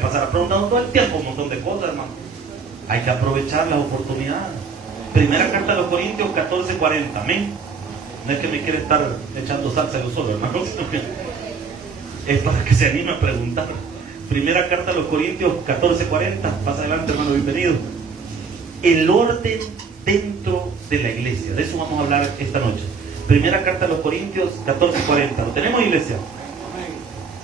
pasar preguntando todo el tiempo un montón de cosas, hermano. Hay que aprovechar las oportunidades. Primera carta a los Corintios 14:40, amén. No es que me quiere estar echando salsa yo solo, hermano. Es para que se anime a preguntar. Primera carta a los Corintios 14:40. Pasa adelante, hermano, bienvenido. El orden dentro de la iglesia. De eso vamos a hablar esta noche. Primera carta a los Corintios 14:40. ¿Lo tenemos, iglesia?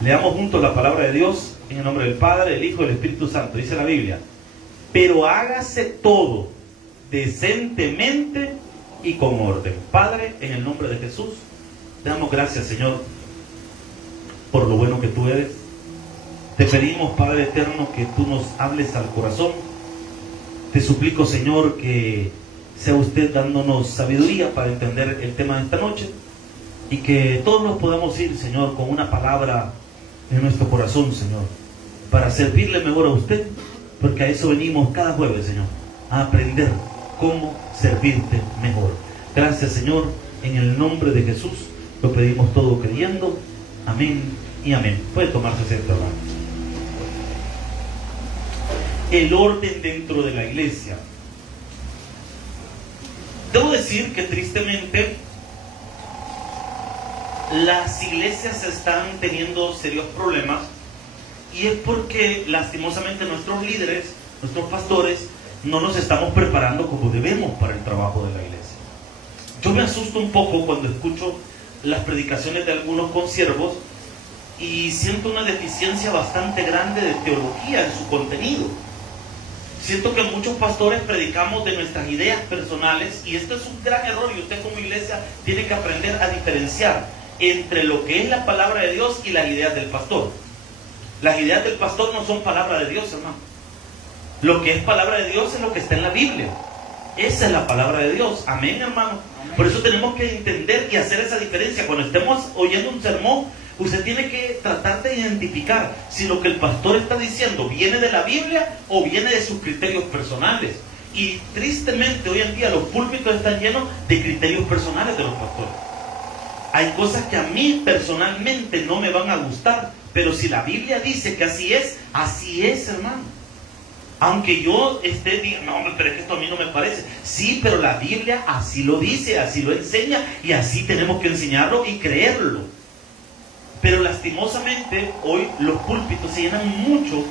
Leamos juntos la palabra de Dios en el nombre del Padre, del Hijo y del Espíritu Santo. Dice la Biblia: pero hágase todo decentemente y con orden. Padre, en el nombre de Jesús, te damos gracias, Señor, por lo bueno que tú eres. Te pedimos, Padre eterno, que tú nos hables al corazón. Te suplico, Señor, que sea usted dándonos sabiduría para entender el tema de esta noche, y que todos nos podamos ir, Señor, con una palabra en nuestro corazón, Señor, para servirle mejor a usted, porque a eso venimos cada jueves, Señor, a aprender cómo servirte mejor. Gracias, Señor, en el nombre de Jesús lo pedimos todo creyendo. Amén y amén. Puede tomarse asiento, hermano. El orden dentro de la iglesia. Debo decir que tristemente las iglesias están teniendo serios problemas, y es porque lastimosamente nuestros líderes, nuestros pastores, no nos estamos preparando como debemos para el trabajo de la iglesia. Yo me asusto un poco cuando escucho las predicaciones de algunos consiervos y siento una deficiencia bastante grande de teología en su contenido. Siento que muchos pastores predicamos de nuestras ideas personales, y esto es un gran error, y usted como iglesia tiene que aprender a diferenciar entre lo que es la palabra de Dios y las ideas del pastor. Las ideas del pastor no son palabra de Dios, hermano. Lo que es palabra de Dios es lo que está en la Biblia. Esa es la palabra de Dios. Amén, hermano. Amén. Por eso tenemos que entender y hacer esa diferencia. Cuando estemos oyendo un sermón, usted tiene que tratar de identificar si lo que el pastor está diciendo viene de la Biblia o viene de sus criterios personales. Y tristemente hoy en día los púlpitos están llenos de criterios personales de los pastores. Hay cosas que a mí personalmente no me van a gustar, pero si la Biblia dice que así es, hermano. Aunque yo diga, no, pero es que esto a mí no me parece. Sí, pero la Biblia así lo dice, así lo enseña, y así tenemos que enseñarlo y creerlo. Pero lastimosamente hoy los púlpitos se llenan mucho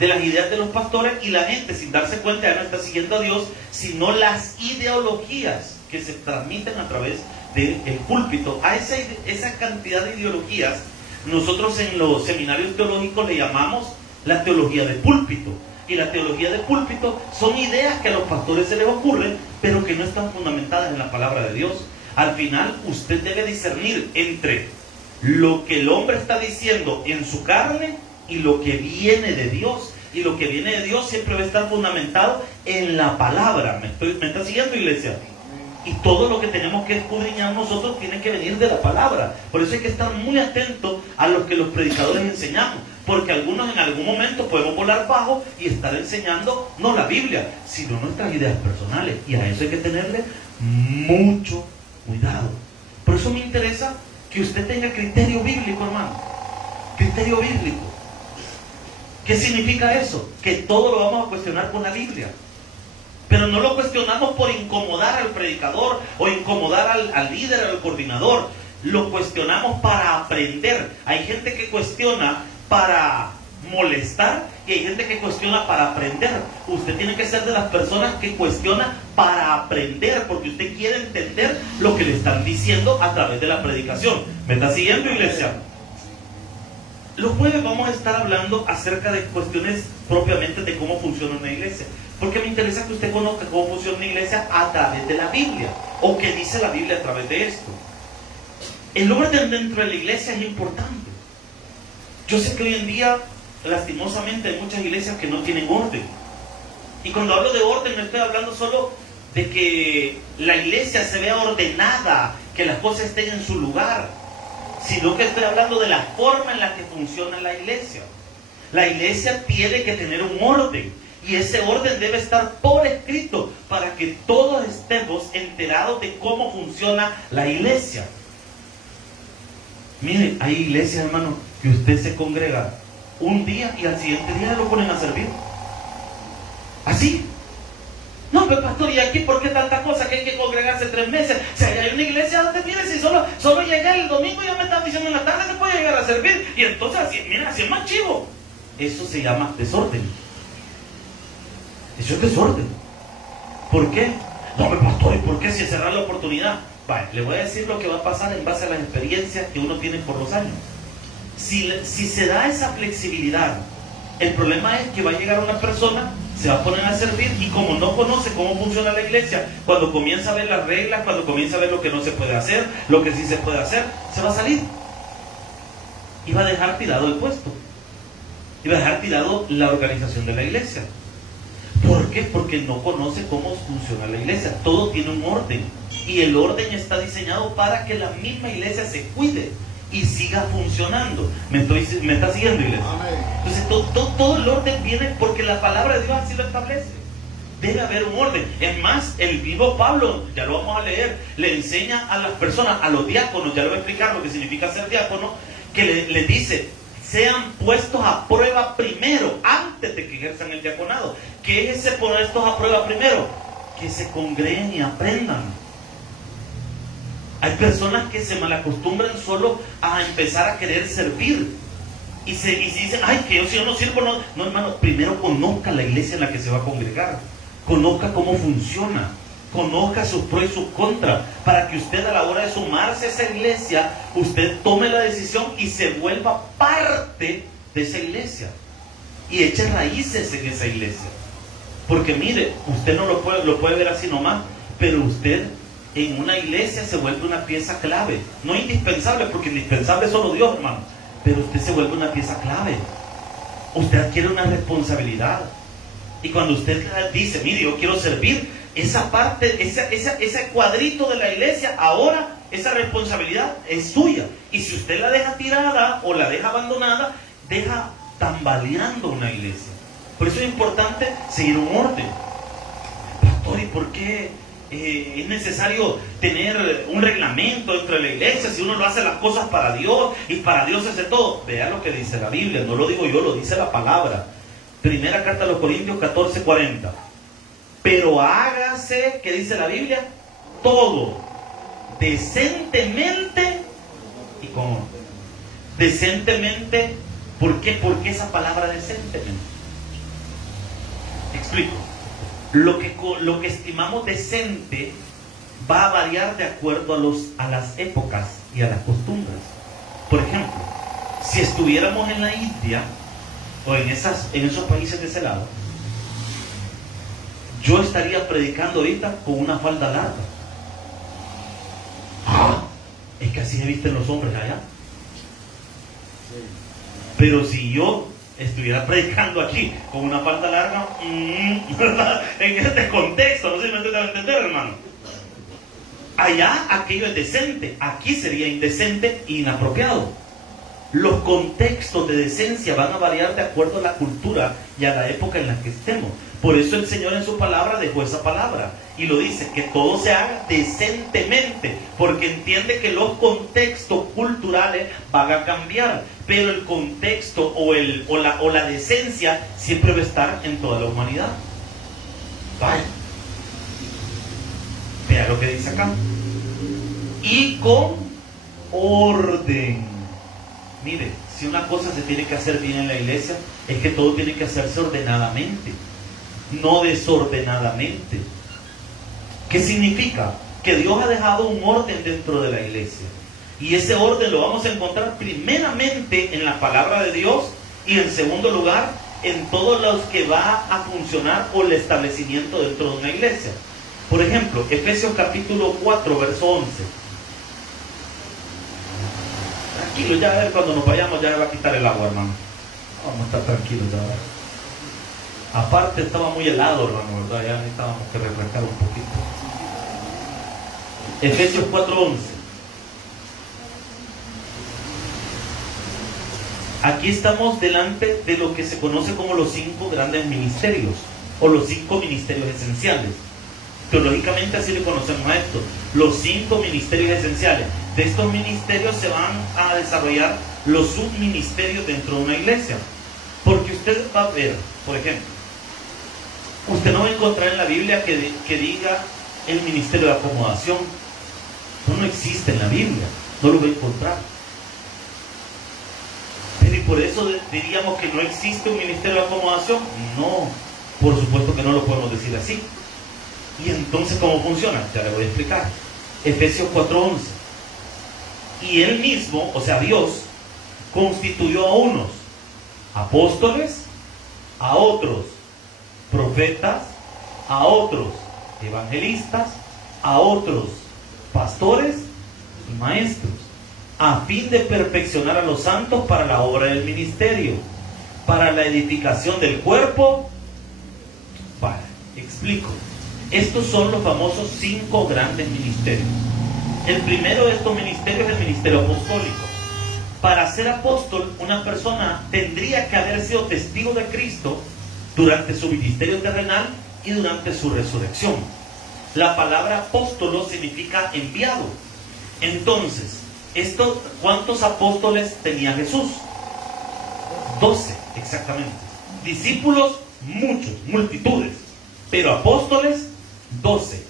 de las ideas de los pastores, y la gente, sin darse cuenta, ya no está siguiendo a Dios, sino las ideologías que se transmiten a través del púlpito. A esa cantidad de ideologías nosotros en los seminarios teológicos le llamamos la teología de púlpito. Y la teología de púlpito son ideas que a los pastores se les ocurren, pero que no están fundamentadas en la palabra de Dios. Al final usted debe discernir entre lo que el hombre está diciendo en su carne y lo que viene de Dios. Y lo que viene de Dios siempre va a estar fundamentado en la palabra. ¿Me está siguiendo, iglesia? Y todo lo que tenemos que escudriñar nosotros tiene que venir de la palabra. Por eso hay que estar muy atentos a lo que los predicadores enseñamos, porque algunos en algún momento podemos volar bajo y estar enseñando no la Biblia, sino nuestras ideas personales, y a eso hay que tenerle mucho cuidado. Por eso me interesa que usted tenga criterio bíblico, hermano. Criterio bíblico. ¿Qué significa eso? Que todo lo vamos a cuestionar con la Biblia. Pero no lo cuestionamos por incomodar al predicador o incomodar al líder, al coordinador. Lo cuestionamos para aprender. Hay gente que cuestiona para molestar y hay gente que cuestiona para aprender. Usted tiene que ser de las personas que cuestiona para aprender, porque usted quiere entender lo que le están diciendo a través de la predicación. ¿Me está siguiendo, iglesia? Los jueves vamos a estar hablando acerca de cuestiones propiamente de cómo funciona una iglesia, porque me interesa que usted conozca cómo funciona una iglesia a través de la Biblia, o qué dice la Biblia a través de esto. El orden dentro de la iglesia es importante. Yo sé que hoy en día, lastimosamente, hay muchas iglesias que no tienen orden. Y cuando hablo de orden, no estoy hablando solo de que la iglesia se vea ordenada, que las cosas estén en su lugar, sino que estoy hablando de la forma en la que funciona la iglesia. La iglesia tiene que tener un orden, y ese orden debe estar por escrito para que todos estemos enterados de cómo funciona la iglesia. Mire, hay iglesias, hermano, que usted se congrega un día y al siguiente día lo ponen a servir. Así. No, pero pastor, ¿y aquí por qué tanta cosa que hay que congregarse 3 meses? O sea, hay una iglesia donde tienes y solo llegué el domingo y ya me están diciendo en la tarde se puede llegar a servir. Y entonces, así, mira, así es más chivo. Eso se llama desorden. Eso es desorden. ¿Por qué? No, pero pastor, ¿y por qué si cerrar la oportunidad? Vale, le voy a decir lo que va a pasar en base a las experiencias que uno tiene por los años. Si se da esa flexibilidad, el problema es que va a llegar una persona, se va a poner a servir y como no conoce cómo funciona la iglesia, cuando comienza a ver las reglas, cuando comienza a ver lo que no se puede hacer, lo que sí se puede hacer, se va a salir. Y va a dejar tirado el puesto. Y va a dejar tirado la organización de la iglesia. ¿Por qué? Porque no conoce cómo funciona la iglesia. Todo tiene un orden. Y el orden está diseñado para que la misma iglesia se cuide y siga funcionando. ¿Me está siguiendo, iglesia? Amén. Entonces todo el orden viene porque la palabra de Dios así lo establece. Debe haber un orden. Es más, el vivo Pablo, ya lo vamos a leer, le enseña a las personas, a los diáconos, ya lo voy a explicar lo que significa ser diácono, que le dice: sean puestos a prueba primero, antes de que ejerzan el diaconado. ¿Qué es ese puestos a prueba primero? Que se congreguen y aprendan. Hay personas que se malacostumbran solo a empezar a querer servir. Y se dicen: ay, que yo si yo no sirvo, no. No, hermano, primero conozca la iglesia en la que se va a congregar. Conozca cómo funciona. Conozca sus pros y sus contras, para que usted a la hora de sumarse a esa iglesia, usted tome la decisión y se vuelva parte de esa iglesia y eche raíces en esa iglesia. Porque mire, usted no lo puede ver así nomás, pero usted en una iglesia se vuelve una pieza clave, no indispensable, porque indispensable es solo Dios, hermano, pero usted se vuelve una pieza clave. Usted adquiere una responsabilidad, y cuando usted dice: mire, yo quiero servir, esa parte, ese cuadrito de la iglesia, ahora esa responsabilidad es suya. Y si usted la deja tirada o la deja abandonada, deja tambaleando una iglesia. Por eso es importante seguir un orden. Pastor, ¿y por qué es necesario tener un reglamento dentro de la iglesia si uno lo hace las cosas para Dios y para Dios hace todo? Vea lo que dice la Biblia, no lo digo yo, lo dice la palabra. Primera carta a los Corintios 14:40. Pero hágase, ¿qué dice la Biblia? Todo decentemente y con decentemente. ¿Por qué? ¿Por qué esa palabra decentemente? Explico. Lo que estimamos decente va a variar de acuerdo a las épocas y a las costumbres. Por ejemplo, si estuviéramos en la India o en esos países de ese lado, yo estaría predicando ahorita con una falda larga. Es que así se visten los hombres allá. Pero si yo estuviera predicando aquí con una falda larga, ¿verdad? En este contexto, no sé si me estoy dando a entender, hermano. Allá aquello es decente, aquí sería indecente e inapropiado. Los contextos de decencia van a variar de acuerdo a la cultura y a la época en la que estemos. Por eso el Señor en su palabra dejó esa palabra y lo dice: que todo se haga decentemente, porque entiende que los contextos culturales van a cambiar, pero el contexto o la decencia siempre va a estar en toda la humanidad. ¿Vale? Vea lo que dice acá: y con orden. Mire, si una cosa se tiene que hacer bien en la iglesia, es que todo tiene que hacerse ordenadamente, no desordenadamente. ¿Qué significa? Que Dios ha dejado un orden dentro de la iglesia, y ese orden lo vamos a encontrar primeramente en la palabra de Dios, y en segundo lugar en todos los que va a funcionar o el establecimiento dentro de una iglesia. Por ejemplo, Efesios capítulo 4 verso 11. Tranquilo, ya a ver, cuando nos vayamos ya va a quitar el agua, hermano. Vamos a estar tranquilos ya. Aparte estaba muy helado, hermano, ¿verdad? Ya necesitábamos que refrescar un poquito. Efesios 4:11. Aquí estamos delante de lo que se conoce como los 5 grandes ministerios, o los 5 ministerios esenciales. Teológicamente así le conocemos a esto, los 5 ministerios esenciales. De estos ministerios se van a desarrollar los subministerios dentro de una iglesia. usted va a ver, por ejemplo, usted no va a encontrar en la Biblia que diga el ministerio de acomodación. No existe en la Biblia, no lo va a encontrar. Pero y por eso diríamos que no existe un ministerio de acomodación. No, por supuesto que no lo podemos decir así. Y entonces, ¿cómo funciona? Ya le voy a explicar. Efesios 4:11. Y él mismo, o sea Dios, constituyó a unos apóstoles, a otros profetas, a otros evangelistas, a otros pastores y maestros, a fin de perfeccionar a los santos para la obra del ministerio, para la edificación del cuerpo. Vale, explico. Estos son los famosos 5 grandes ministerios. El primero de estos ministerios es el ministerio apostólico. Para ser apóstol, una persona tendría que haber sido testigo de Cristo durante su ministerio terrenal y durante su resurrección. La palabra apóstolo significa enviado. Entonces, ¿cuántos apóstoles tenía Jesús? 12, exactamente. Discípulos, muchos, multitudes. Pero apóstoles, 12.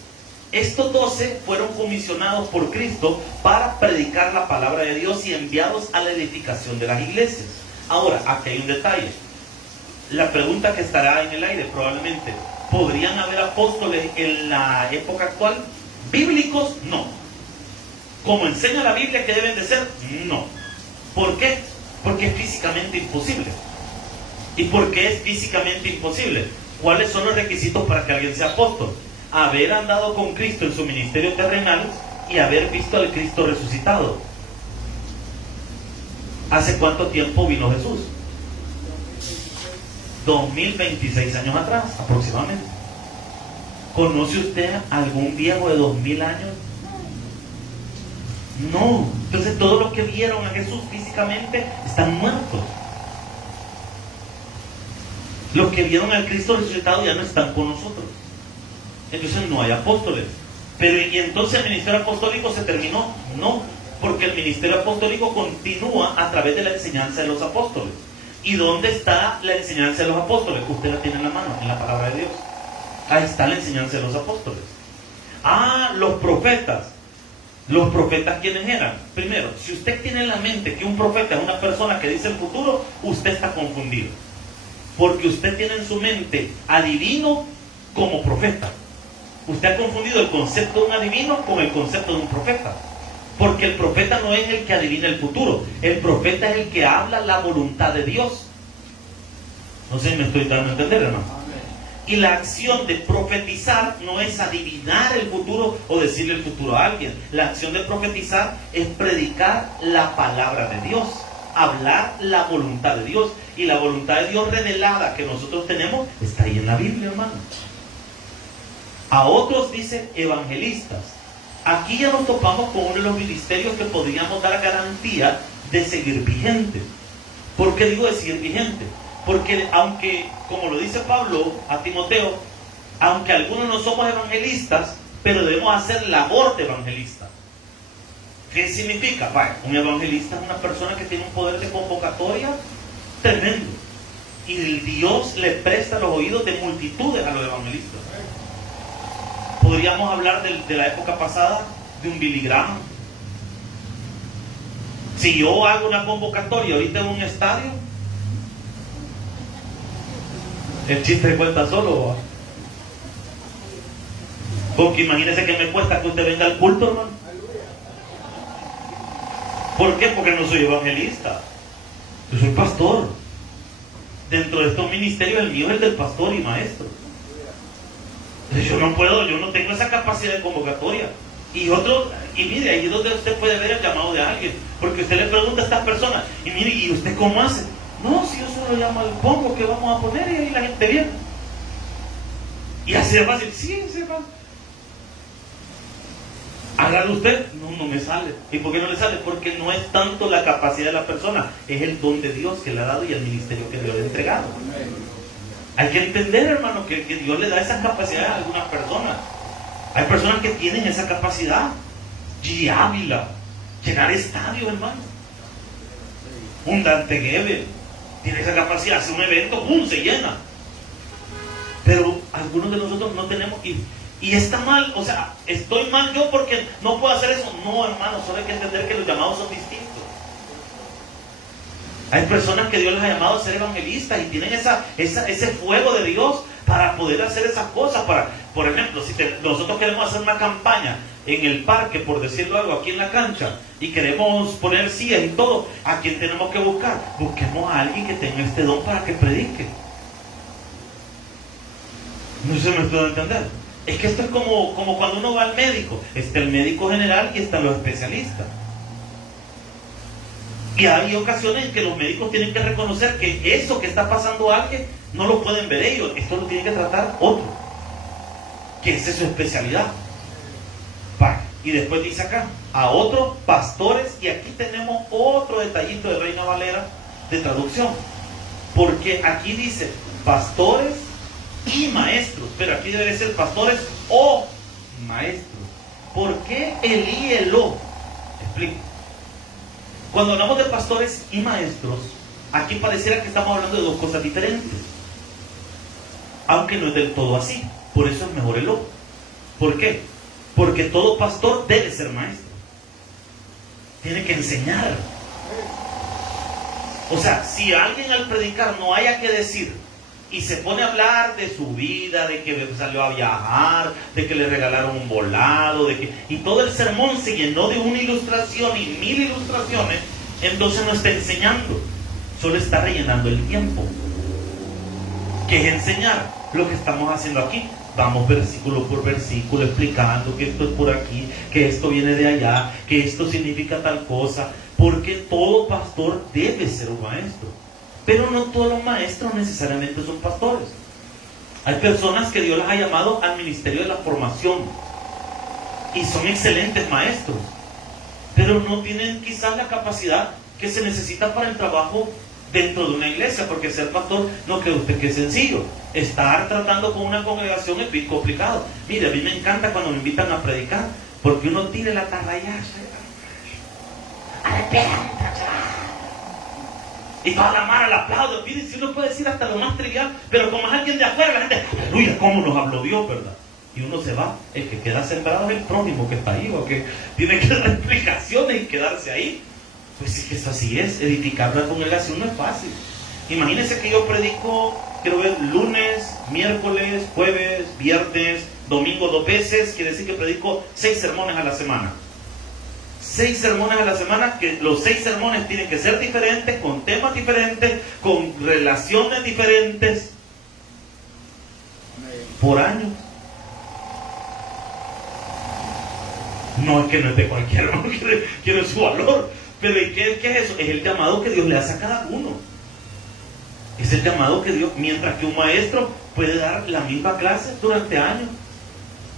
Estos 12 fueron comisionados por Cristo para predicar la palabra de Dios y enviados a la edificación de las iglesias. Ahora, aquí hay un detalle. La pregunta que estará en el aire probablemente: ¿podrían haber apóstoles en la época actual? ¿Bíblicos? No. ¿Como enseña la Biblia que deben de ser? No. ¿Por qué? Porque es físicamente imposible. ¿Y por qué es físicamente imposible? ¿Cuáles son los requisitos para que alguien sea apóstol? Haber andado con Cristo en su ministerio terrenal y haber visto al Cristo resucitado. ¿Hace cuánto tiempo vino Jesús? 2026 años atrás, aproximadamente. ¿Conoce usted algún viejo de 2000 años? No. Entonces todos los que vieron a Jesús físicamente están muertos. Los que vieron al Cristo resucitado ya no están con nosotros. Entonces no hay apóstoles. Pero ¿y entonces el ministerio apostólico se terminó? No, porque el ministerio apostólico continúa a través de la enseñanza de los apóstoles. ¿Y dónde está la enseñanza de los apóstoles? Usted la tiene en la mano, en la palabra de Dios. Ahí está la enseñanza de los apóstoles. Los profetas. ¿Los profetas quiénes eran? Primero, si usted tiene en la mente que un profeta es una persona que dice el futuro, usted está confundido. Porque usted tiene en su mente adivino como profeta. Usted ha confundido el concepto de un adivino con el concepto de un profeta. Porque el profeta no es el que adivina el futuro. El profeta es el que habla la voluntad de Dios. No sé si me estoy dando a entender, hermano. Y la acción de profetizar no es adivinar el futuro o decirle el futuro a alguien. La acción de profetizar es predicar la palabra de Dios, hablar la voluntad de Dios. Y la voluntad de Dios revelada que nosotros tenemos está ahí en la Biblia, hermano. A otros dice evangelistas. Aquí ya nos topamos con uno de los ministerios que podríamos dar garantía de seguir vigente. ¿Por qué digo de seguir vigente? Porque aunque, como lo dice Pablo a Timoteo, aunque algunos no somos evangelistas, pero debemos hacer labor de evangelista. ¿Qué significa? Bueno, un evangelista es una persona que tiene un poder de convocatoria tremendo. Y Dios le presta los oídos de multitudes a los evangelistas. Podríamos hablar de la época pasada de un Billy Graham. Si yo hago una convocatoria ahorita en un estadio, el chiste se cuenta solo, ¿va? Porque imagínese que me cuesta que usted venga al culto, hermano. ¿Por qué? Porque no soy evangelista. Yo soy pastor. Dentro de estos ministerios el mío es el del pastor y maestro. Entonces yo no puedo, yo no tengo esa capacidad de convocatoria. Y mire, ahí es donde usted puede ver el llamado de alguien. Porque usted le pregunta a estas personas, y mire, ¿y usted cómo hace? No, si yo solo llamo al pongo que vamos a poner y ahí la gente viene. Y así es fácil, sí, así es fácil. Hágalo usted, no me sale. ¿Y por qué no le sale? Porque no es tanto la capacidad de la persona, es el don de Dios que le ha dado y el ministerio que Dios le ha entregado. Hay que entender, hermano, que Dios le da esa capacidad a algunas personas. Hay personas que tienen esa capacidad. Gigi Ávila, llenar estadios, hermano. Un Dante Gebel, tiene esa capacidad, hace un evento, ¡pum!, se llena. Pero algunos de nosotros no tenemos, y está mal, o sea, estoy mal yo porque no puedo hacer eso. No, hermano, solo hay que entender que los llamados son distintos. Hay personas que Dios les ha llamado a ser evangelistas y tienen ese fuego de Dios para poder hacer esas cosas. Por ejemplo, si nosotros queremos hacer una campaña en el parque, por decirlo algo, aquí en la cancha, y queremos poner sillas y todo, ¿a quién tenemos que buscar? Busquemos a alguien que tenga este don para que predique. No sé si me estoy entendiendo. Es que esto es como cuando uno va al médico. Está el médico general y están los especialistas. Y hay ocasiones en que los médicos tienen que reconocer que eso que está pasando a alguien no lo pueden ver ellos. Esto lo tiene que tratar otro, que esa es su especialidad. Y después dice acá, a otros pastores, y aquí tenemos otro detallito de Reina Valera de traducción. Porque aquí dice pastores y maestros, pero aquí debe ser pastores o maestros. ¿Por qué el y el o? Explico. Cuando hablamos de pastores y maestros, aquí pareciera que estamos hablando de dos cosas diferentes, aunque no es del todo así. Por eso es mejor el o. ¿Por qué? Porque todo pastor debe ser maestro, tiene que enseñar. O sea, si alguien al predicar no haya que decir y se pone a hablar de su vida, de que salió a viajar, de que le regalaron un volado, y todo el sermón se llenó de una ilustración y 1000 ilustraciones, entonces no está enseñando, solo está rellenando el tiempo. ¿Qué es enseñar? Lo que estamos haciendo aquí. Vamos versículo por versículo explicando que esto es por aquí, que esto viene de allá, que esto significa tal cosa, porque todo pastor debe ser un maestro. Pero no todos los maestros necesariamente son pastores. Hay personas que Dios las ha llamado al ministerio de la formación y son excelentes maestros, pero no tienen quizás la capacidad que se necesita para el trabajo dentro de una iglesia, porque ser pastor no cree usted que es sencillo. Estar tratando con una congregación es bien complicado. Mire, a mí me encanta cuando me invitan a predicar, porque uno tira la tarrayaza y toda la mara la aplaude. Mire, si uno puede decir hasta lo más trivial, pero como es alguien de afuera, la gente, aleluya, cómo nos habló Dios, ¿verdad? Y uno se va. El que queda sembrado es el prójimo que está ahí, o que tiene que dar explicaciones y quedarse ahí. Pues sí, que eso así es. Edificar la congregación no es fácil. Imagínense que yo predico, quiero ver, lunes, miércoles, jueves, viernes, domingo 2 veces. Quiere decir que predico 6 sermones a la semana. 6 sermones a la semana, que los 6 sermones tienen que ser diferentes, con temas diferentes, con relaciones diferentes, por año. No es que no es de cualquiera, no quiere su valor. Pero ¿qué es eso? Es el llamado que Dios le hace a cada uno. Es el llamado que Dios, mientras que un maestro puede dar la misma clase durante años.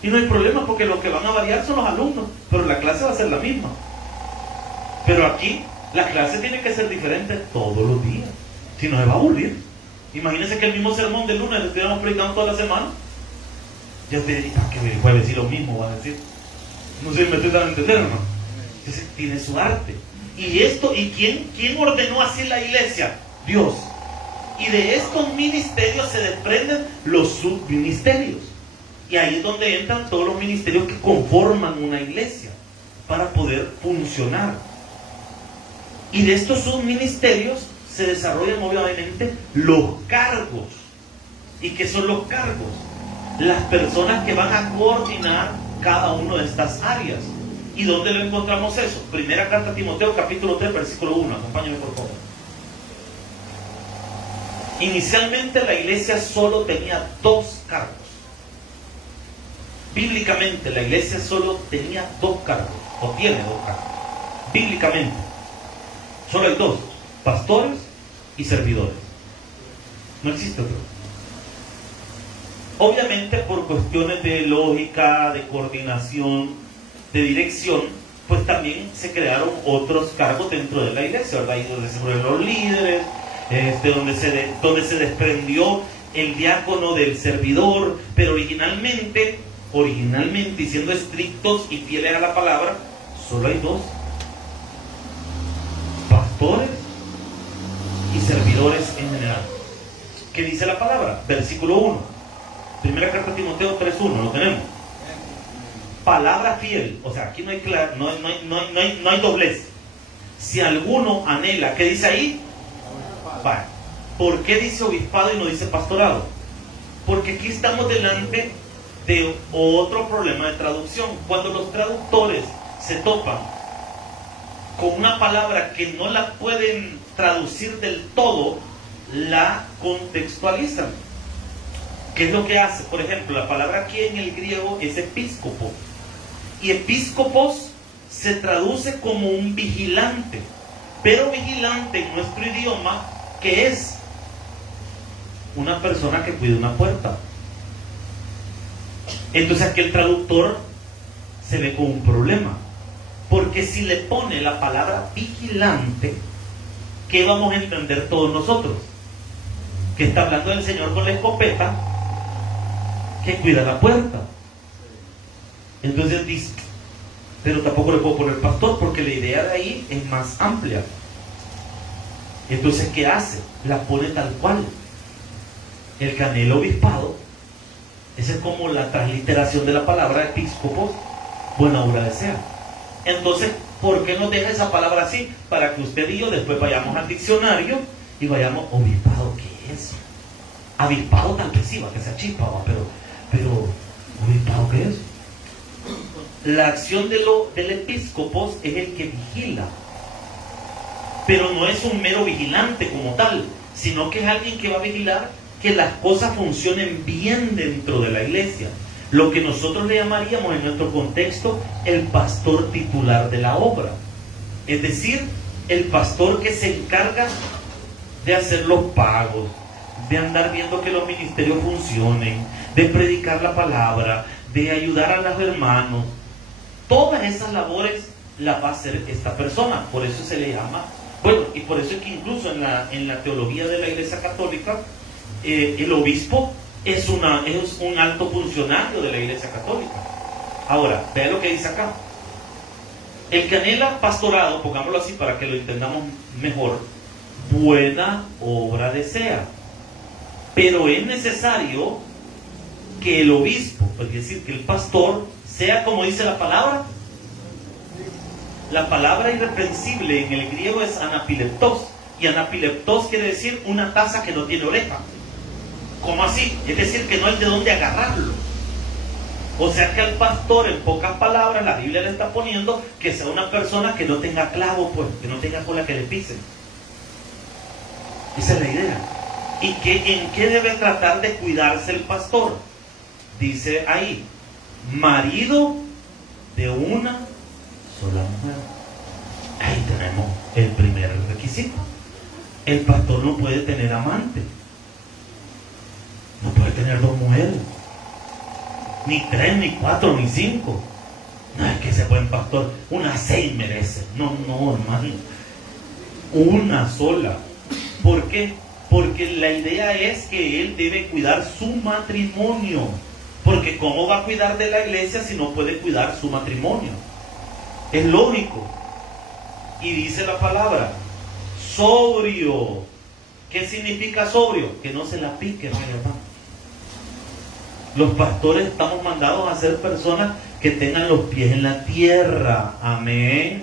Y no hay problema, porque lo que van a variar son los alumnos, pero la clase va a ser la misma. Pero aquí, la clase tiene que ser diferente todos los días. Si no, se va a aburrir. Imagínense que el mismo sermón del lunes lo estuviéramos predicando toda la semana. Ya te diré, ¿para qué me puede decir lo mismo? Va a decir. No sé si me estoy dando a entender o no. Entonces, tiene su arte. ¿Y quién ordenó así la iglesia? Dios. Y de estos ministerios se desprenden los subministerios. Y ahí es donde entran todos los ministerios que conforman una iglesia para poder funcionar. Y de estos subministerios se desarrollan obviamente los cargos. ¿Y qué son los cargos? Las personas que van a coordinar cada una de estas áreas. ¿Y dónde lo encontramos eso? Primera carta a Timoteo, capítulo 3, versículo 1. Acompáñame por favor. Inicialmente la iglesia solo tenía 2 cargos. Bíblicamente la iglesia solo tenía 2 cargos, o tiene 2 cargos. Bíblicamente solo hay 2, pastores y servidores. No existe otro. Obviamente por cuestiones de lógica, de coordinación, de dirección, pues también se crearon otros cargos dentro de la iglesia, ¿verdad? Ahí donde se fueron los líderes, donde se desprendió el diácono del servidor, pero originalmente, y siendo estrictos y fieles a la palabra, solo hay 2: pastores y servidores en general. ¿Qué dice la palabra? Versículo 1. Primera carta de Timoteo 3:1, lo tenemos. Palabra fiel, o sea, aquí no hay doblez. Si alguno anhela, ¿qué dice ahí? Vale. ¿Por qué dice obispado y no dice pastorado? Porque aquí estamos delante de otro problema de traducción. Cuando los traductores se topan con una palabra que no la pueden traducir del todo, la contextualizan. ¿Qué es lo que hace? Por ejemplo, la palabra aquí en el griego es episcopo. Y episcopos se traduce como un vigilante. Pero vigilante en nuestro idioma, ¿qué es? Una persona que cuida una puerta. Entonces aquí el traductor se ve con un problema. Porque si le pone la palabra vigilante, ¿qué vamos a entender todos nosotros? Que está hablando del Señor con la escopeta que cuida la puerta. Entonces dice, pero tampoco le puedo poner pastor porque la idea de ahí es más amplia. Entonces, ¿qué hace? La pone tal cual. El que anhela obispado, esa es como la transliteración de la palabra episcopos, buena obra desea. Entonces, ¿por qué no deja esa palabra así? Para que usted y yo después vayamos al diccionario y vayamos, obispado, ¿qué es? Avispado tal vez sí, va que sea chispa, pero obispado, ¿qué es? La acción del episcopos es el que vigila, pero no es un mero vigilante como tal, sino que es alguien que va a vigilar que las cosas funcionen bien dentro de la iglesia. Lo que nosotros le llamaríamos en nuestro contexto el pastor titular de la obra. Es decir, el pastor que se encarga de hacer los pagos, de andar viendo que los ministerios funcionen, de predicar la palabra, de ayudar a los hermanos. Todas esas labores las va a hacer esta persona. Por eso se le llama, bueno, y por eso es que incluso en la teología de la Iglesia Católica, el obispo es un alto funcionario de la Iglesia Católica. Ahora, vea lo que dice acá. El que anhela pastorado, pongámoslo así para que lo entendamos mejor, buena obra desea. Pero es necesario que el obispo, es decir, que el pastor, sea como dice la palabra. La palabra irreprensible en el griego es anapileptos. Y anapileptos quiere decir una taza que no tiene oreja. ¿Cómo así? Es decir, que no hay de dónde agarrarlo. O sea que al pastor, en pocas palabras, la Biblia le está poniendo que sea una persona que no tenga clavo, pues, que no tenga cola que le pisen. Esa es la idea. ¿Y en qué debe tratar de cuidarse el pastor? Dice ahí, marido de una sola mujer. Ahí tenemos el primer requisito. El pastor no puede tener amante. No puede tener 2 mujeres. Ni 3, ni 4, ni 5. No es que ese buen pastor, unas 6 merece. No, hermano. Una sola. ¿Por qué? Porque la idea es que él debe cuidar su matrimonio. Porque ¿cómo va a cuidar de la iglesia si no puede cuidar su matrimonio? Es lógico. Y dice la palabra, sobrio. ¿Qué significa sobrio? Que no se la pique, hermano. Los pastores estamos mandados a ser personas que tengan los pies en la tierra. Amén.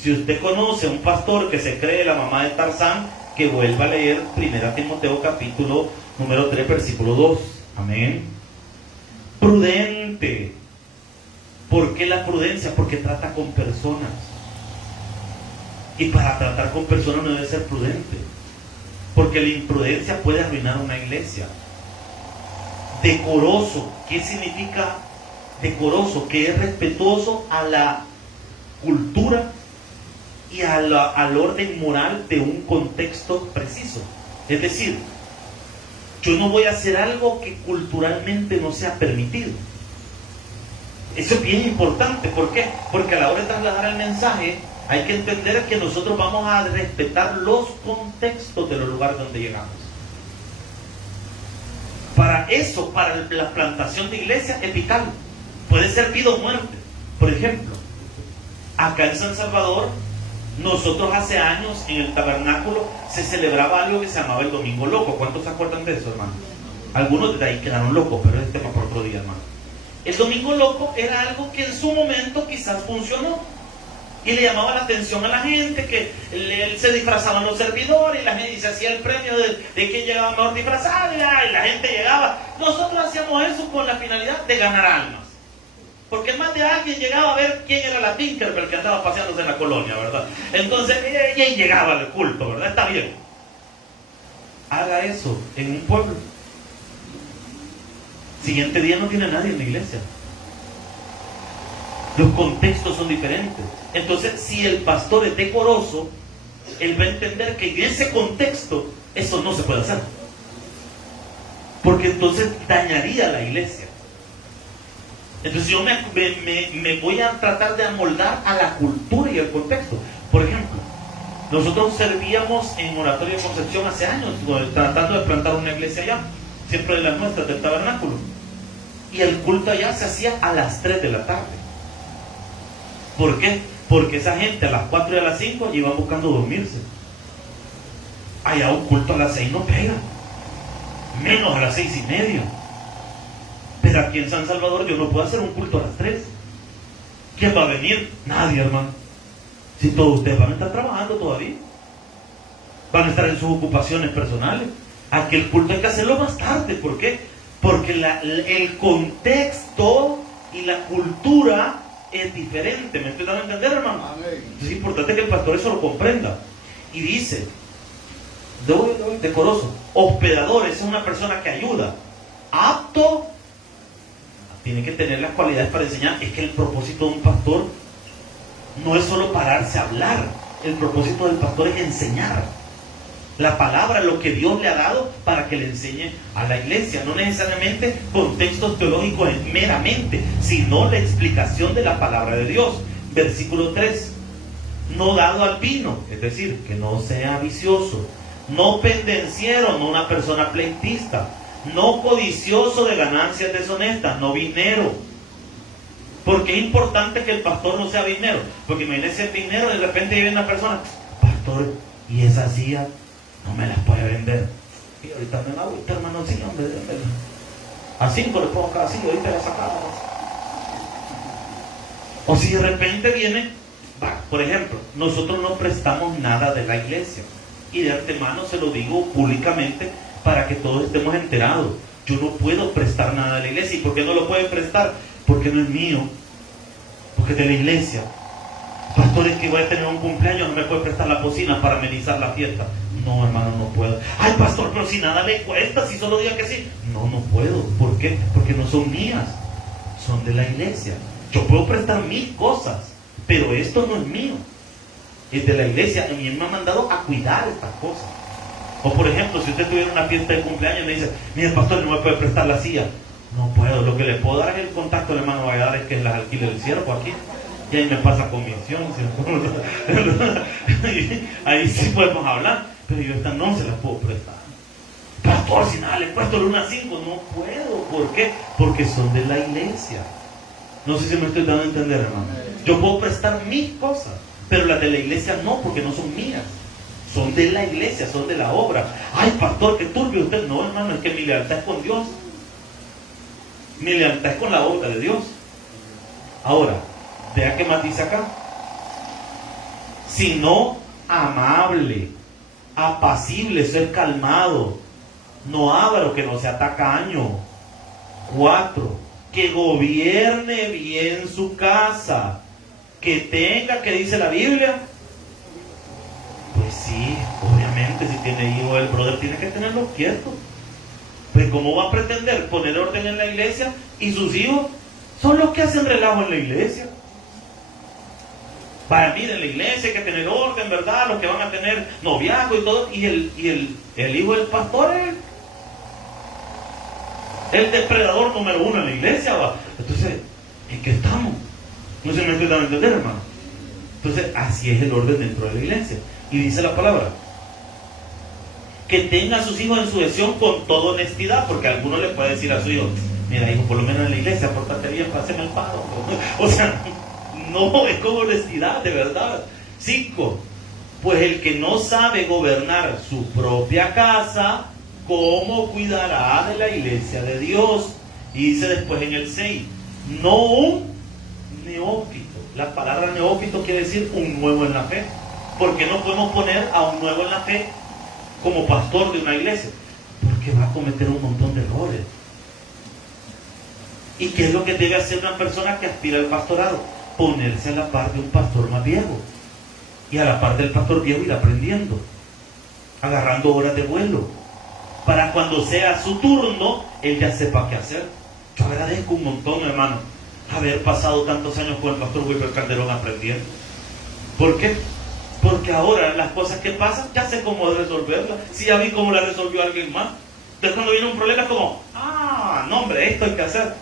Si usted conoce a un pastor que se cree la mamá de Tarzán, que vuelva a leer 1 Timoteo capítulo número 3, versículo 2. Amén. Prudente. ¿Por qué la prudencia? Porque trata con personas. Y para tratar con personas no debe ser prudente. Porque la imprudencia puede arruinar una iglesia. Decoroso. ¿Qué significa decoroso? Que es respetuoso a la cultura y al orden moral de un contexto preciso. Es decir, yo no voy a hacer algo que culturalmente no sea permitido. Eso es bien importante. ¿Por qué? Porque a la hora de trasladar el mensaje hay que entender que nosotros vamos a respetar los contextos de los lugares donde llegamos. Para eso, para la plantación de iglesia es vital. Puede ser vida o muerte. Por ejemplo, acá en San Salvador Nosotros hace años en el tabernáculo se celebraba algo que se llamaba el Domingo Loco. ¿Cuántos se acuerdan de eso, hermano? Algunos de ahí quedaron locos, pero es tema por otro día, hermano. El Domingo Loco era algo que en su momento quizás funcionó y le llamaba la atención a la gente, que se disfrazaban los servidores y la gente se hacía el premio de quien llegaba mejor disfrazado y la gente llegaba. Nosotros hacíamos eso con la finalidad de ganar almas, porque más de alguien llegaba a ver quién era la Tinkerbell que andaba paseándose en la colonia, ¿verdad? Entonces ella llegaba al culto, ¿verdad? Está bien. Haga eso en un pueblo. Siguiente día no tiene nadie en la iglesia. Los contextos son diferentes. Entonces, si el pastor es decoroso, él va a entender que en ese contexto eso no se puede hacer, porque entonces dañaría la iglesia. Entonces yo me voy a tratar de amoldar a la cultura y el contexto. Por ejemplo, nosotros servíamos en Oratorio de Concepción hace años, tratando de plantar una iglesia allá, siempre de las nuestras, del tabernáculo. Y el culto allá se hacía a las 3 de la tarde. ¿Por qué? Porque esa gente a las 4 y a las 5 iban buscando dormirse. Allá un culto a las 6 no pega, menos a las 6:30. Pero aquí en San Salvador yo no puedo hacer un culto a las 3. ¿Quién va a venir? Nadie, hermano. Si todos ustedes van a estar trabajando todavía, van a estar en sus ocupaciones personales. Aquí el culto hay que hacerlo más tarde. ¿Por qué? Porque el contexto y la cultura es diferente. ¿Me estoy dando a entender, hermano? Amén. Es importante que el pastor eso lo comprenda. Y dice, decoroso, hospedador, es una persona que ayuda, apto, tiene que tener las cualidades para enseñar. Es que el propósito de un pastor no es solo pararse a hablar. El propósito del pastor es enseñar la palabra, lo que Dios le ha dado para que le enseñe a la iglesia. No necesariamente contextos teológicos meramente, sino la explicación de la palabra de Dios. Versículo 3. No dado al vino, es decir, que no sea vicioso, no pendenciero, no una persona pleitista, no codicioso de ganancias deshonestas, no vinero. Porque es importante que el pastor no sea vinero, porque imagínese el vinero, de repente viene una persona, pastor, y esa silla no me las puede vender. Y ahorita me la agüita, hermano, sí, hombre, a 5 le pongo cada silla, ahorita la sacamos. O si de repente viene, por ejemplo, nosotros no prestamos nada de la iglesia. Y de antemano se lo digo públicamente para que todos estemos enterados. Yo no puedo prestar nada de la iglesia. ¿Y por qué no lo pueden prestar? Porque no es mío, porque es de la iglesia. Pastor, es que voy a tener un cumpleaños, no me puede prestar la cocina para amenizar la fiesta. No, hermano, no puedo. Ay, pastor, pero si nada le cuesta, si solo diga que sí. No, no puedo. ¿Por qué? Porque no son mías, son de la iglesia. Yo puedo prestar 1000 cosas, pero esto no es mío, es de la iglesia. Y mí me ha mandado a cuidar estas cosas. O por ejemplo, si usted tuviera una fiesta de cumpleaños y me dice, mire, pastor, no me puede prestar la silla. No puedo, lo que le puedo dar es el contacto, el hermano Valladares, es que las alquile el siervo aquí. Y ahí me pasa comisión, ahí sí podemos hablar, pero yo esta no se las puedo prestar. Pastor, si nada le cuesta el 1 a 5, no puedo. ¿Por qué? Porque son de la iglesia. No sé si me estoy dando a entender, hermano. Yo puedo prestar 1000 cosas, pero las de la iglesia no, porque no son mías. Son de la iglesia, son de la obra. Ay, pastor, qué turbio usted. No, hermano, es que mi lealtad es con Dios. Mi lealtad es con la obra de Dios. Ahora, vea qué más dice acá. Sino amable, apacible, ser calmado, no avaro, que no sea tacaño. 4. Que gobierne bien su casa, que tenga, que dice la Biblia. Pues sí, obviamente, si tiene hijo, el brother tiene que tenerlo quieto. Pues ¿cómo va a pretender poner orden en la iglesia y sus hijos son los que hacen relajo en la iglesia? Para mí, en la iglesia hay que tener orden, ¿verdad? Los que van a tener noviazgo y todo. Y el hijo del pastor es el depredador número 1 en la iglesia, ¿va? Entonces, ¿en qué estamos? No se me estoy dando a entender, hermano. Entonces, así es el orden dentro de la iglesia. Y dice la palabra, que tenga a sus hijos en sujeción con toda honestidad, porque alguno le puede decir a su hijo, mira, hijo, por lo menos en la iglesia, pórtate bien, páseme el paro. O sea, no, es con honestidad, de verdad. 5. Pues el que no sabe gobernar su propia casa, ¿cómo cuidará de la iglesia de Dios? Y dice después en el 6, no un neófito. La palabra neófito quiere decir un nuevo en la fe. ¿Por qué no podemos poner a un nuevo en la fe como pastor de una iglesia? Porque va a cometer un montón de errores. ¿Y qué es lo que debe hacer una persona que aspira al pastorado? Ponerse a la par de un pastor más viejo. Y a la par del pastor viejo ir aprendiendo, agarrando horas de vuelo, para cuando sea su turno, él ya sepa qué hacer. Yo agradezco un montón, hermano, haber pasado tantos años con el pastor Wilber Calderón aprendiendo. ¿Por qué? Porque ahora las cosas que pasan, ya sé cómo resolverlas. Si ya vi cómo la resolvió alguien más. Entonces cuando viene un problema es como, no hombre, esto hay que hacer.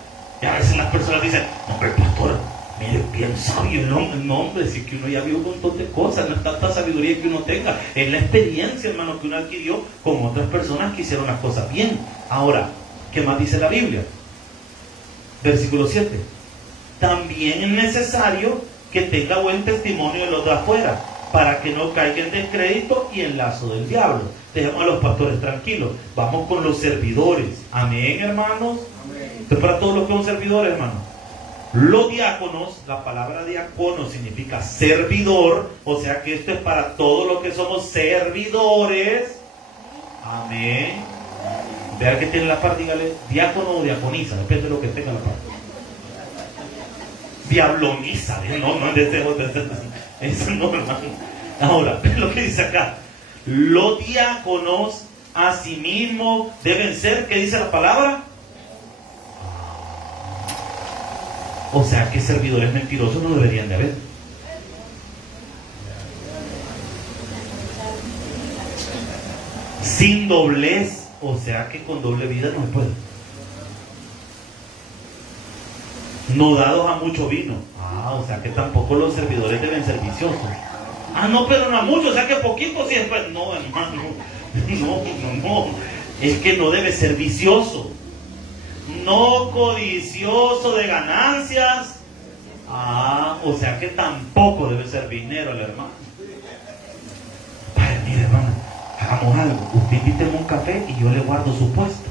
Y a veces las personas dicen, no hombre, pastor, mire, bien sabio el hombre. No hombre, si es que uno ya vio un montón de cosas, no es tanta sabiduría que uno tenga, es la experiencia, hermano, que uno adquirió con otras personas que hicieron las cosas bien. Ahora, ¿qué más dice la Biblia? Versículo 7. También es necesario que tenga buen testimonio de los de afuera, para que no caiga en descrédito y en lazo del diablo. Dejemos a los pastores tranquilos. Vamos con los servidores. Amén, hermanos. Esto es para todos los que son servidores, hermanos. Los diáconos, la palabra diácono significa servidor, o sea que esto es para todos los que somos servidores. Amén. Vea que tiene la parte, dígale, diácono o diaconisa, depende de lo que tenga la parte. Diabloniza, no, eso no, hermano. Ahora, ve lo que dice acá. Los diáconos asimismo deben ser, ¿qué dice la palabra? O sea que servidores mentirosos no deberían de haber. Sin doblez, o sea que con doble vida no se puede. No dados a mucho vino. O sea que tampoco los servidores deben ser viciosos. No, pero no a mucho, o sea que poquito siempre. No, hermano, no. Es que no debe ser vicioso. No codicioso de ganancias. O sea que tampoco debe ser vinero el hermano. Padre, mire, hermano, hagamos algo. Usted invíteme un café y yo le guardo su puesto.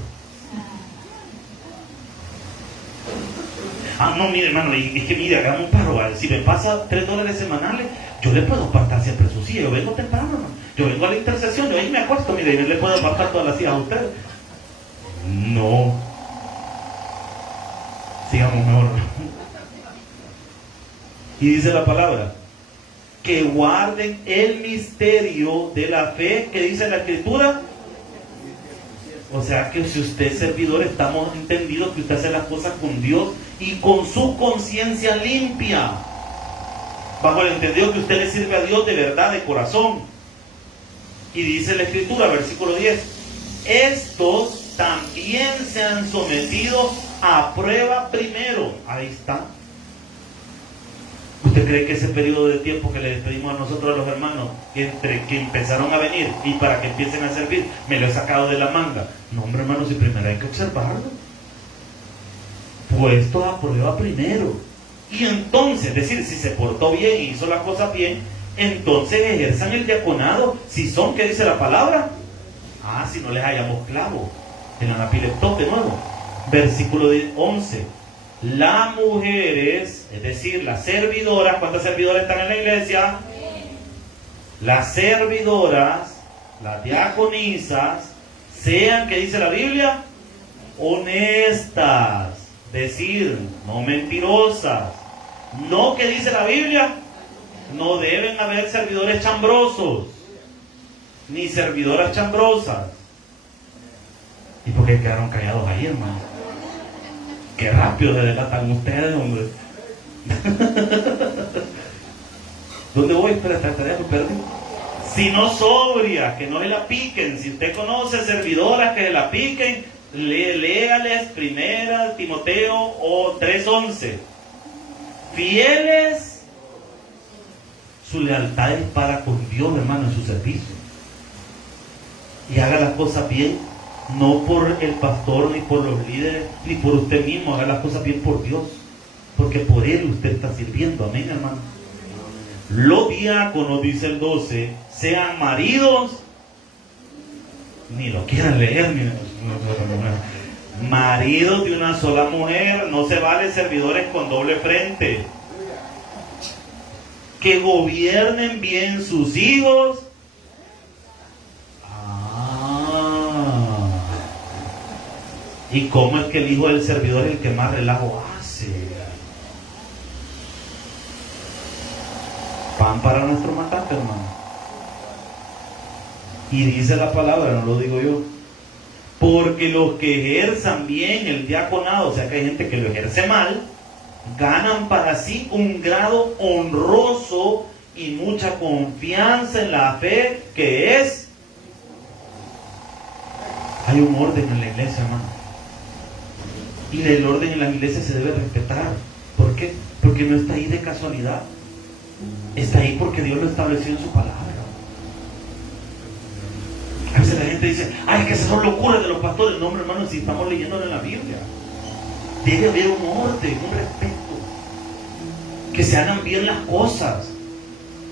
No, mire, hermano, es que mire, hagamos un paro. Si me pasa $3 semanales, yo le puedo apartar siempre su silla. Yo vengo temprano, hermano. Yo vengo a la intersección, yo ahí me acuesto, mire, y le puedo apartar todas las sillas a usted. No. Sigamos mejor. Y dice la palabra, que guarden el misterio de la fe, que dice la Escritura. O sea que si usted es servidor, estamos entendidos que usted hace las cosas con Dios y con su conciencia limpia, bajo el entendido que usted le sirve a Dios de verdad, de corazón. Y dice la Escritura, versículo 10, estos también se han sometido a prueba primero. Ahí está. ¿Usted cree que ese periodo de tiempo que le despedimos a nosotros, a los hermanos, entre que empezaron a venir y para que empiecen a servir, me lo he sacado de la manga? No, hombre, hermano, si primero hay que observarlo. Puesto a prueba primero. Y entonces, es decir, si se portó bien y hizo las cosas bien, entonces ejerzan el diaconado. Si son, ¿qué dice la palabra? Si no les hallamos clavo. En la napileptop de nuevo. Versículo 11. Las mujeres, es decir, las servidoras, ¿cuántas servidoras están en la iglesia? Las servidoras, las diaconisas, sean, ¿qué dice la Biblia? Honestas, decir, no mentirosas. No, ¿qué dice la Biblia? No deben haber servidores chambrosos, ni servidoras chambrosas. ¿Y por qué quedaron callados ahí, hermano? Qué rápido se delatan ustedes, hombre. ¿Dónde voy? Espera, estaría muy perdido. Si no sobria, que no se la piquen. Si usted conoce servidoras que se la piquen, léales 1 Timoteo o 3:11. Fieles, su lealtad es para con Dios, hermano, en su servicio. Y haga las cosas bien. No por el pastor, ni por los líderes, ni por usted mismo. Haga las cosas bien por Dios, porque por Él usted está sirviendo. Amén, hermano. Los diáconos, dice el 12, sean maridos, ni lo quieran leer, maridos de una sola mujer, no se vale servidores con doble frente, que gobiernen bien sus hijos. ¿Y cómo es que el hijo del servidor es el que más relajo hace? Pan para nuestro matate, hermano. Y dice la palabra, no lo digo yo. Porque los que ejerzan bien el diaconado, o sea que hay gente que lo ejerce mal, ganan para sí un grado honroso y mucha confianza en la fe que es. Hay un orden en la iglesia, hermano. Y el orden en la iglesia se debe respetar. ¿Por qué? Porque no está ahí de casualidad. Está ahí porque Dios lo estableció en su palabra. A veces la gente dice, ay, es que esas son locuras de los pastores. No, hermano, si estamos leyéndolo en la Biblia. Debe haber un orden, un respeto. Que se hagan bien las cosas.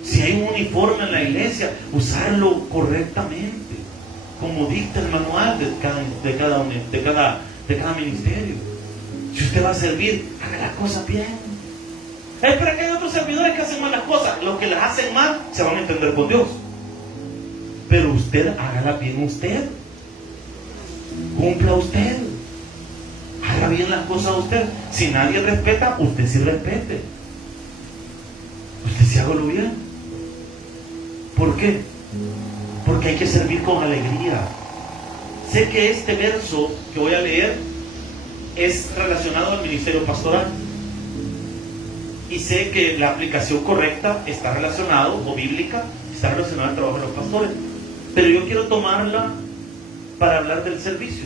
Si hay un uniforme en la iglesia, usarlo correctamente, como dicta el manual de cada ministerio. Si usted va a servir, haga las cosas bien. Pero que hay otros servidores que hacen mal las cosas. Los que las hacen mal se van a entender con Dios. Pero usted, hágala bien usted. Cumpla usted. Haga bien las cosas usted. Si nadie respeta, usted sí respete. Usted sí hágalo bien. ¿Por qué? Porque hay que servir con alegría. Sé que este verso que voy a leer es relacionado al ministerio pastoral. Y sé que la aplicación correcta está relacionado, o bíblica, está relacionada al trabajo de los pastores. Pero yo quiero tomarla para hablar del servicio.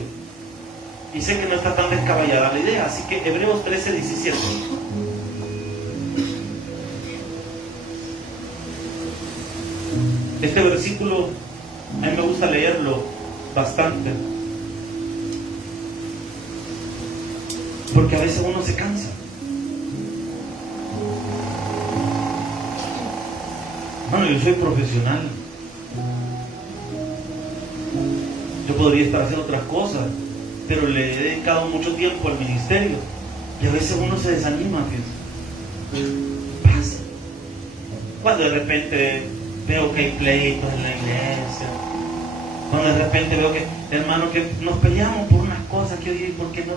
Y sé que no está tan descabellada la idea. Así que Hebreos 13:17. Este versículo a mí me gusta leerlo bastante, porque a veces uno se cansa. Bueno, yo soy profesional. Yo podría estar haciendo otras cosas, pero le he dedicado mucho tiempo al ministerio. Y a veces uno se desanima, fíjense. Pasa. Cuando de repente veo que hay pleitos en la iglesia. Cuando de repente veo que, hermano, que nos peleamos por unas cosas que hoy, ¿por qué no?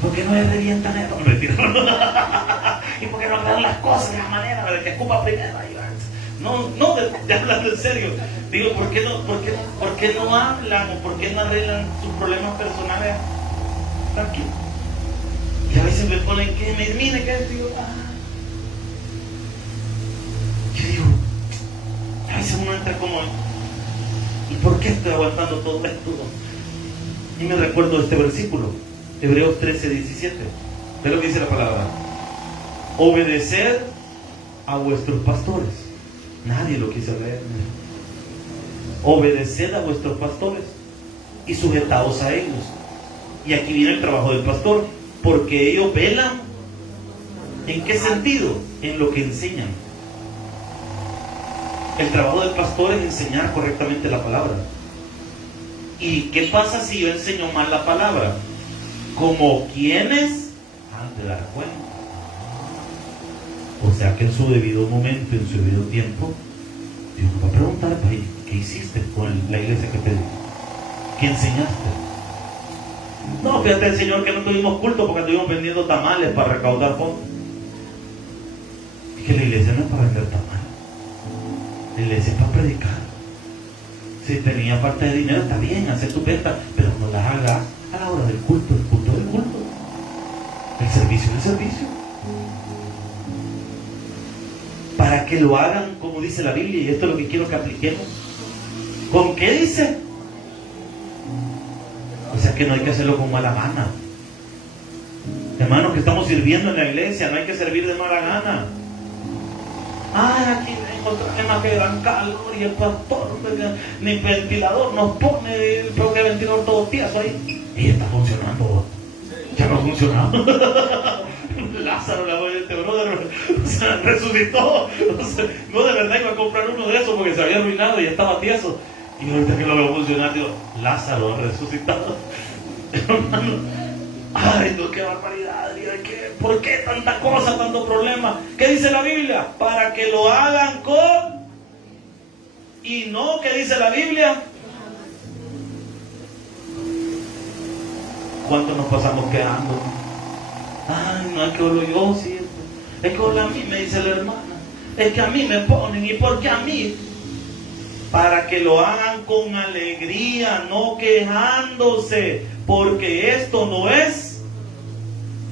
¿Por qué no le revientan esto? ¿Y por qué no arreglan las cosas de la manera de que escupa primero? No, de hablando en serio. Digo, ¿por qué no hablan o por qué no arreglan sus problemas personales? Tranquilo. Y a veces me ponen que me mire que digo, yo digo, a veces uno entra como, ¿y por qué estoy aguantando todo esto? Y me recuerdo de este versículo, Hebreos 13:17. Ve lo que dice la palabra: obedeced a vuestros pastores. Nadie lo quiso leer. Obedeced a vuestros pastores y sujetaos a ellos. Y aquí viene el trabajo del pastor, porque ellos velan. ¿En qué sentido? En lo que enseñan. El trabajo del pastor es enseñar correctamente la palabra. ¿Y qué pasa si yo enseño mal la palabra? Como quienes han de dar cuenta. O sea que en su debido momento, en su debido tiempo, Dios nos va a preguntar, ¿qué hiciste con la iglesia que te dio? ¿Qué enseñaste? No, fíjate el Señor que no tuvimos culto porque estuvimos vendiendo tamales para recaudar fondos. Es que la iglesia no es para vender tamales. La iglesia es para predicar. Si tenía parte de dinero, está bien, hacer tu venta, pero no las hagas a la hora del culto. El culto del culto. El servicio del servicio. Para que lo hagan como dice la Biblia, y esto es lo que quiero que apliquemos. ¿Con qué dice? O sea que no hay que hacerlo con mala gana. Hermanos que estamos sirviendo en la iglesia, no hay que servir de mala gana. Aquí me encontré más que dan calor y el pastor ni ventilador nos pone, pero que ventilador todo tieso ahí. Y está funcionando. Ya no ha funcionado. Lázaro, este brother, o sea, resucitó. O sea, no, de verdad iba a comprar uno de esos porque se había arruinado y ya estaba tieso. Y ahorita que lo veo funcionar, digo, Lázaro resucitado. Hermano, ay, no, qué barbaridad. ¿Por qué tanta cosa, tanto problema? ¿Qué dice la Biblia? Para que lo hagan con... Y no, ¿qué dice la Biblia? ¿Cuánto nos pasamos quedando? Ay, no, es que lo yo siento. Es que a mí me dice la hermana. Es que a mí me ponen. ¿Y por qué a mí? Para que lo hagan con alegría, no quejándose. Porque esto no es.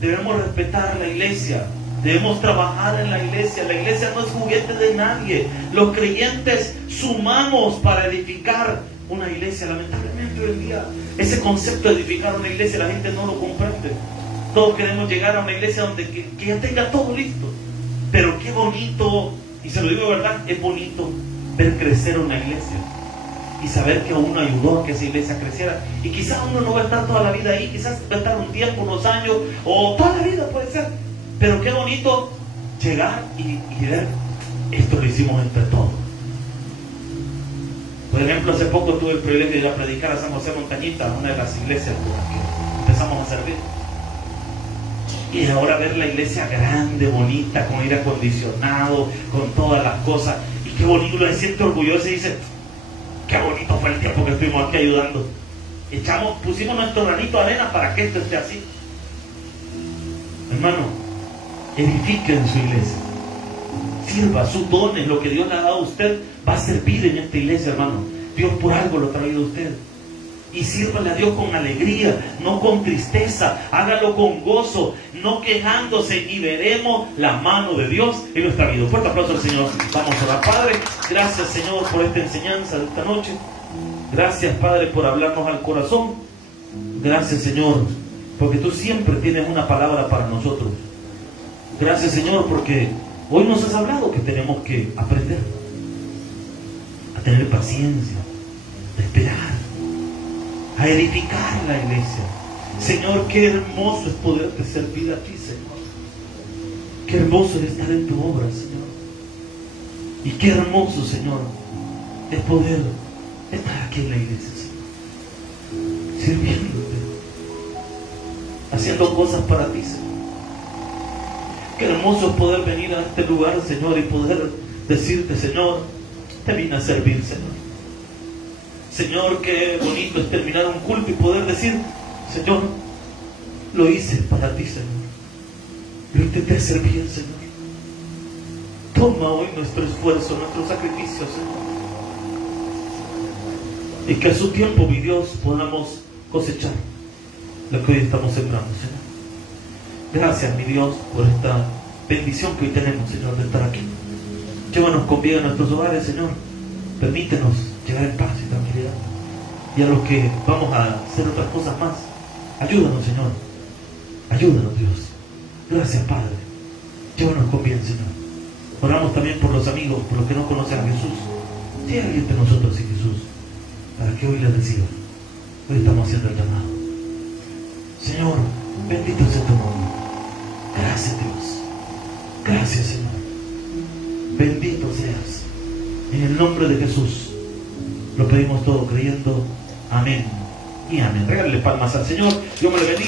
Debemos respetar la iglesia. Debemos trabajar en la iglesia. La iglesia no es juguete de nadie. Los creyentes sumamos para edificar una iglesia. Lamentablemente hoy en día ese concepto de edificar una iglesia la gente no lo comprende. Todos queremos llegar a una iglesia donde que ya tenga todo listo. Pero qué bonito, y se lo digo de verdad, es bonito ver crecer una iglesia y saber que uno ayudó a que esa iglesia creciera. Y quizás uno no va a estar toda la vida ahí, quizás va a estar un tiempo, unos años, o toda la vida puede ser. Pero qué bonito llegar y ver, esto lo hicimos entre todos. Por ejemplo, hace poco tuve el privilegio de ir a predicar a San José Montañita, una de las iglesias con las que empezamos a servir. Y ahora ver la iglesia grande, bonita, con aire acondicionado, con todas las cosas. Y qué bonito, uno se siente orgulloso y dice, qué bonito fue el tiempo que estuvimos aquí ayudando. Pusimos nuestro granito de arena para que esto esté así. Hermano, edifiquen su iglesia. Sirva sus dones, lo que Dios le ha dado a usted va a servir en esta iglesia, hermano. Dios por algo lo ha traído a usted. Y sírvale a Dios con alegría, no con tristeza. Hágalo con gozo, no quejándose, y veremos la mano de Dios en nuestra vida. Un fuerte aplauso al Señor. Vamos a orar. Padre, gracias, Señor, por esta enseñanza de esta noche. Gracias, Padre, por hablarnos al corazón. Gracias, Señor, porque tú siempre tienes una palabra para nosotros. Gracias, Señor, porque hoy nos has hablado que tenemos que aprender a tener paciencia, a esperar, a edificar la iglesia. Señor, qué hermoso es poderte servir a ti, Señor. Qué hermoso es estar en tu obra, Señor. Y qué hermoso, Señor, es poder estar aquí en la iglesia, Señor, sirviéndote, haciendo cosas para ti, Señor. Qué hermoso es poder venir a este lugar, Señor, y poder decirte, Señor, te vine a servir, Señor. Señor, qué bonito es terminar un culto y poder decir, Señor, lo hice para ti, Señor. Yo intenté servir, Señor. Toma hoy nuestro esfuerzo, nuestro sacrificio, Señor. Y que a su tiempo, mi Dios, podamos cosechar lo que hoy estamos sembrando, Señor. Gracias, mi Dios, por esta bendición que hoy tenemos, Señor, de estar aquí. Llévanos con bien a nuestros hogares, Señor. Permítenos llegar en paz y tranquilidad. Y a los que vamos a hacer otras cosas más, ayúdanos, Señor. Ayúdanos, Dios. Gracias, Padre. Llévanos con bien, Señor. Oramos también por los amigos, por los que no conocen a Jesús. Si hay alguien de nosotros sin Jesús, para que hoy les reciba. Hoy estamos haciendo el llamado. Señor, bendito sea tu nombre. Gracias, Dios. Gracias, Señor. Bendito seas. En el nombre de Jesús lo pedimos todo creyendo. Amén y amén. Regálale palmas al Señor. Dios me le bendiga.